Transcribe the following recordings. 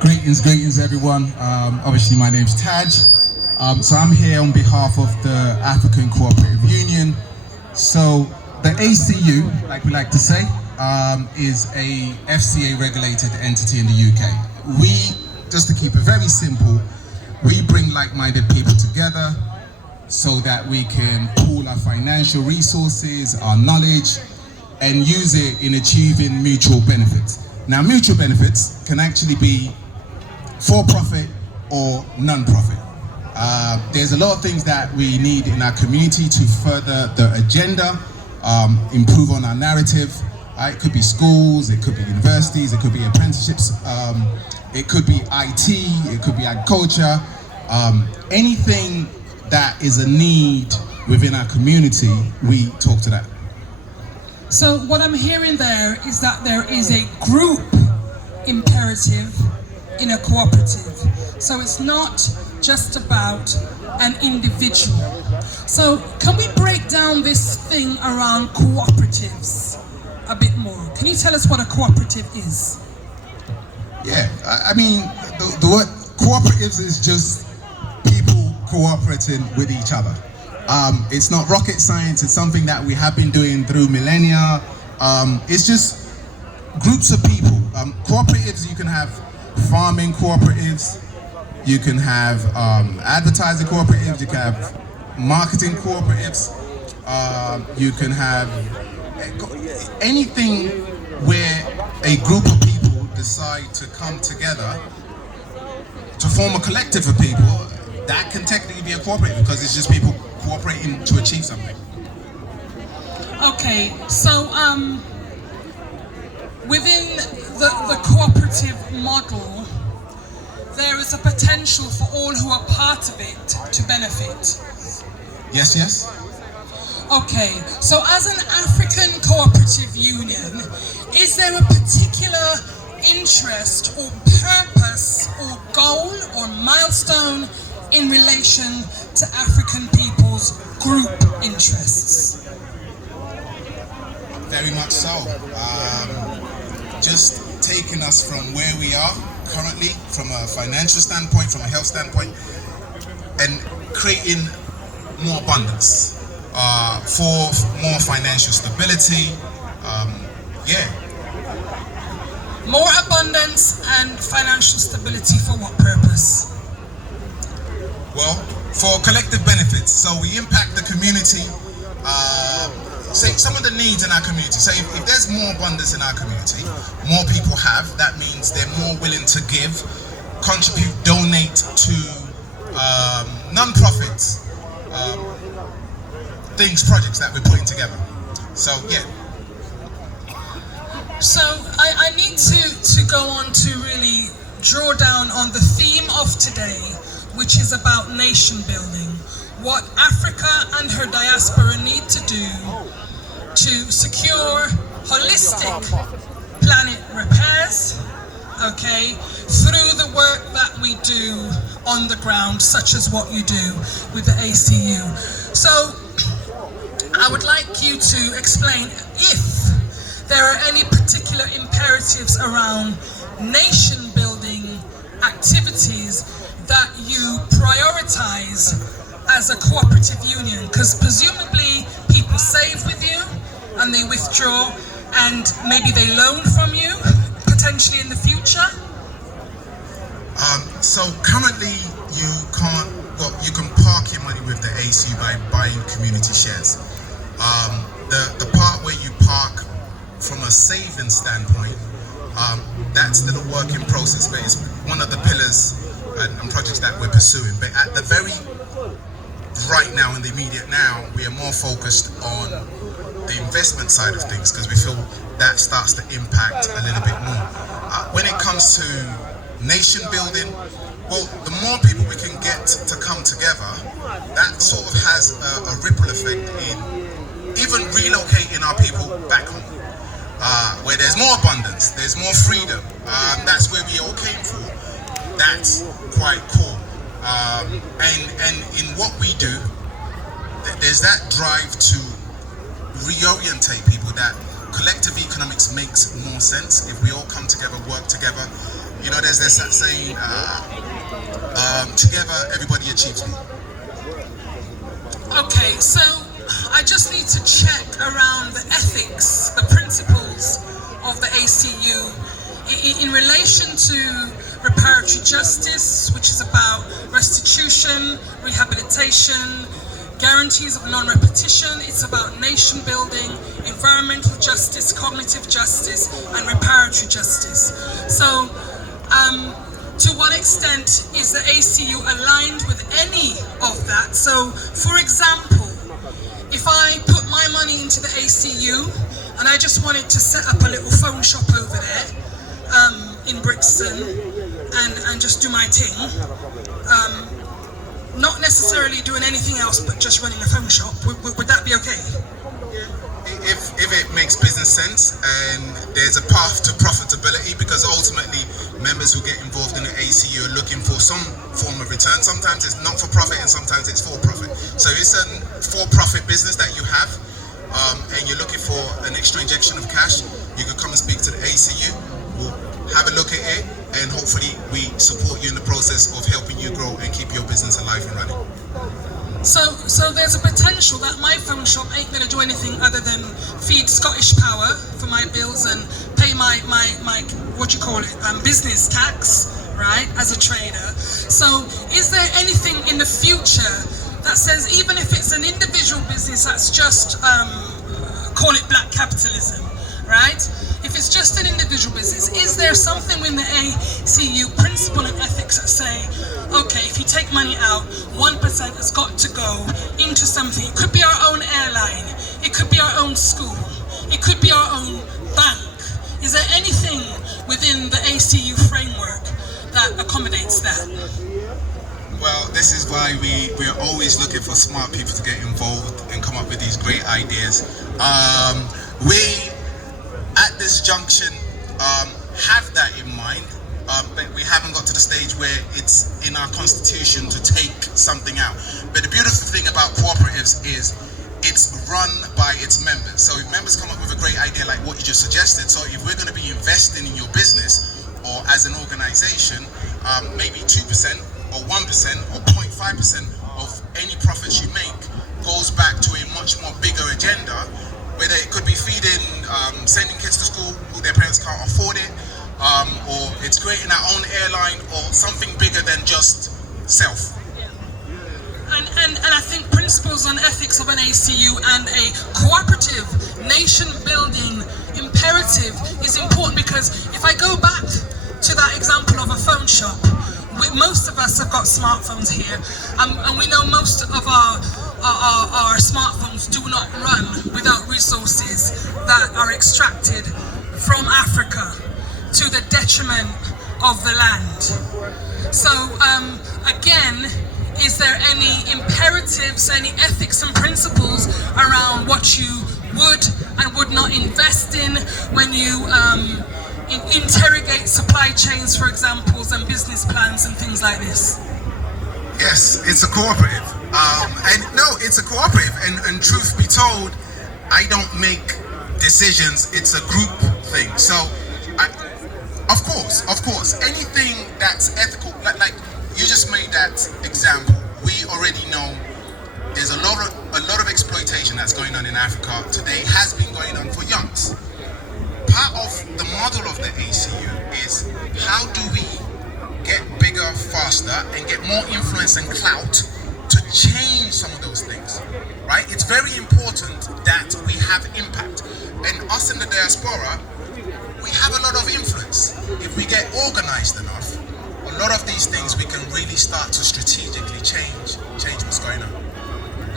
Greetings everyone. Obviously my name's Taj. So I'm here on behalf of the African Cooperative Union. So the ACU, like we like to say, is a FCA regulated entity in the UK. We, just to keep it very simple, we bring like-minded people together so that we can pool our financial resources, our knowledge, and use it in achieving mutual benefits. Now, mutual benefits can actually be for-profit or non-profit. There's a lot of things that we need in our community to further the agenda, improve on our narrative. It could be schools, it could be universities, it could be apprenticeships, it could be IT, it could be agriculture, anything that is a need within our community, we talk to that. So what I'm hearing there is that there is a group imperative in a cooperative. So it's not just about an individual. So can we break down this thing around cooperatives a bit more? Can you tell us what a cooperative is? Yeah, I mean, the word cooperatives is just people cooperating with each other. It's not rocket science, it's something that we have been doing through millennia. It's just groups of people. Cooperatives, you can have farming cooperatives, you can have advertising cooperatives, you can have marketing cooperatives, you can have anything where a group of people decide to come together to form a collective of people. That can technically be a cooperative because it's just people cooperating to achieve something. Okay, so within the cooperative model, there is a potential for all who are part of it to benefit. Yes, yes. Okay, so as an African Cooperative Union, is there a particular interest or purpose or goal or milestone in relation to African people's group interests? Very much so. Just taking us from where we are currently, from a financial standpoint, from a health standpoint, and creating more abundance for more financial stability. More abundance and financial stability for what purpose? Well, for collective benefits. So we impact the community, say some of the needs in our community. So if there's more abundance in our community, more people have, that means they're more willing to give, contribute, donate to non-profits, projects that we're putting together. So yeah. So I need to go on to really draw down on the theme of today, which is about nation building. What Africa and her diaspora need to do to secure holistic planet repairs, okay, through the work that we do on the ground, such as what you do with the ACU. So I would like you to explain if there are any particular imperatives around nation building activities that you prioritize as a cooperative union, because presumably people save with you and they withdraw and maybe they loan from you potentially in the future. So currently you can park your money with the ACU by buying community shares. The part where you park from a saving standpoint, that's still a work in process, but it's one of the pillars and projects that we're pursuing. But at the very right now, in the immediate now, we are more focused on the investment side of things because we feel that starts to impact a little bit more. When it comes to nation building, well, the more people we can get to come together, that sort of has a ripple effect in even relocating our people back home. Where there's more abundance, there's more freedom. That's where we all came from. That's quite cool. And in what we do, there's that drive to reorientate people that collective economics makes more sense if we all come together, work together, You know, there's that saying, together everybody achieves more. Okay, so I just need to check around the ethics, the principles of the ACU in relation to reparatory justice, which is about restitution, rehabilitation, guarantees of non-repetition. It's about nation building, environmental justice, cognitive justice, and reparatory justice. So, to what extent is the ACU aligned with any of that? So, for example, if I put my money into the ACU and I just wanted to set up a little phone shop over there in Brixton and just do my thing, not necessarily doing anything else but just running a phone shop, would that be okay? If it makes business sense and there's a path to profitability, because ultimately members who get involved in the ACU are looking for some form of return. Sometimes it's not for profit and sometimes it's for profit. So it's a for-profit business that you have, and you're looking for an extra injection of cash, you can come and speak to the ACU. We'll have a look at it, and hopefully we support you in the process of helping you grow and keep your business alive and running. So there's a potential that my phone shop ain't going to do anything other than feed Scottish Power for my bills and pay my what you call it, business tax, right, as a trader. So is there anything in the future that says, even if it's an individual business that's just, call it black capitalism, right? If it's just an individual business, is there something in the ACU principle and ethics that say, okay, if you take money out, 1% has got to go into something. It could be our own airline, it could be our own school, it could be our own bank. Is there anything within the ACU framework that accommodates that? Well, this is why we're always looking for smart people to get involved and come up with these great ideas. We, at this junction, have that in mind, but we haven't got to the stage where it's in our constitution to take something out. But the beautiful thing about cooperatives is it's run by its members. So if members come up with a great idea like what you just suggested, so if we're going to be investing in your business or as an organization, maybe 2% or 1% or 0.5% of any profits you make goes back to a much more bigger agenda, whether it could be feeding, sending kids to school who their parents can't afford it, or it's creating our own airline or something bigger than just self. And I think principles on ethics of an ACU and a cooperative nation-building imperative is important, because if I go back to that example of a phone shop, most of us have got smartphones here, and we know most of our smartphones do not run without resources that are extracted from Africa to the detriment of the land. So again, is there any imperatives, any ethics and principles around what you would and would not invest in when you interrogate supply chains, for examples, and business plans and things like this? Yes, it's a cooperative. It's a cooperative. And truth be told, I don't make decisions. It's a group thing. So, of course, anything that's ethical, like you just made that example. We already know there's a lot of exploitation that's going on in Africa today, has been going on for yonks. Part of the model of the ACU is how do we get bigger faster and get more influence and clout to change some of those things, right? It's very important that we have impact. And us in the diaspora, we have a lot of influence. If we get organized enough, a lot of these things we can really start to strategically change what's going on.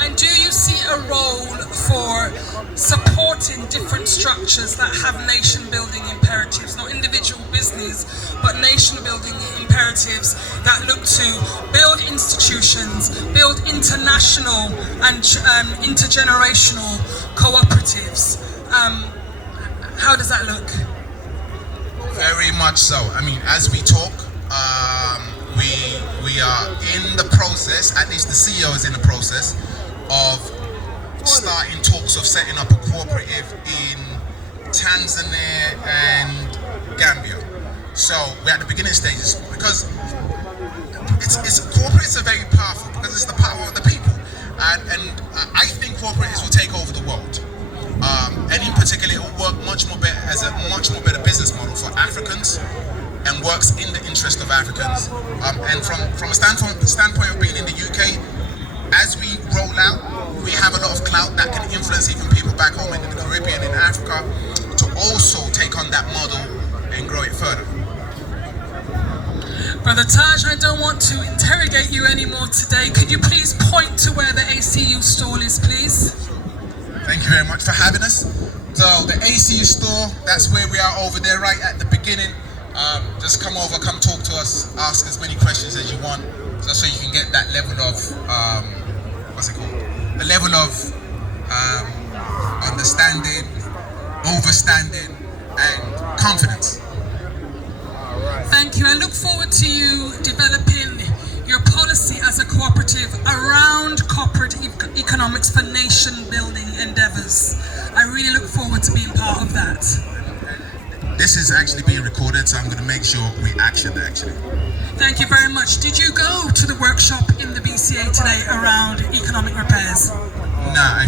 And do you see a role for supporting different structures that have nation-building imperatives, not individual business, but nation-building imperatives that look to build institutions, build international and intergenerational cooperatives? How does that look? Very much so. I mean, as we talk, we are in the process, at least the CEO is in the process, of starting talks of setting up a cooperative in Tanzania and Gambia. So we're at the beginning stages because it's corporates are very powerful because it's the power of the people, and I think corporates will take over the world. And in particular, it will work much more better as a much more better business model for Africans, and works in the interest of Africans. And from a standpoint of being in the UK, as we roll out, we have a lot of clout that can influence even people back home in the Caribbean, in Africa, to also take on that model and grow it further. Brother Taj, I don't want to interrogate you anymore today. Could you please point to where the ACU stall is, please? Thank you very much for having us. So the ACU store, that's where we are over there right at the beginning. Just come over, come talk to us, ask as many questions as you want, just so you can get that level of, what's it called? The level of understanding, overstanding, and confidence. Thank you. I look forward to you developing your policy as a cooperative around corporate economics for nation building endeavors. I really look forward to being part of that. This is actually being recorded, so I'm going to make sure we action it actually. Thank you very much. Did you go to the workshop in the BCA today around economic repairs? No,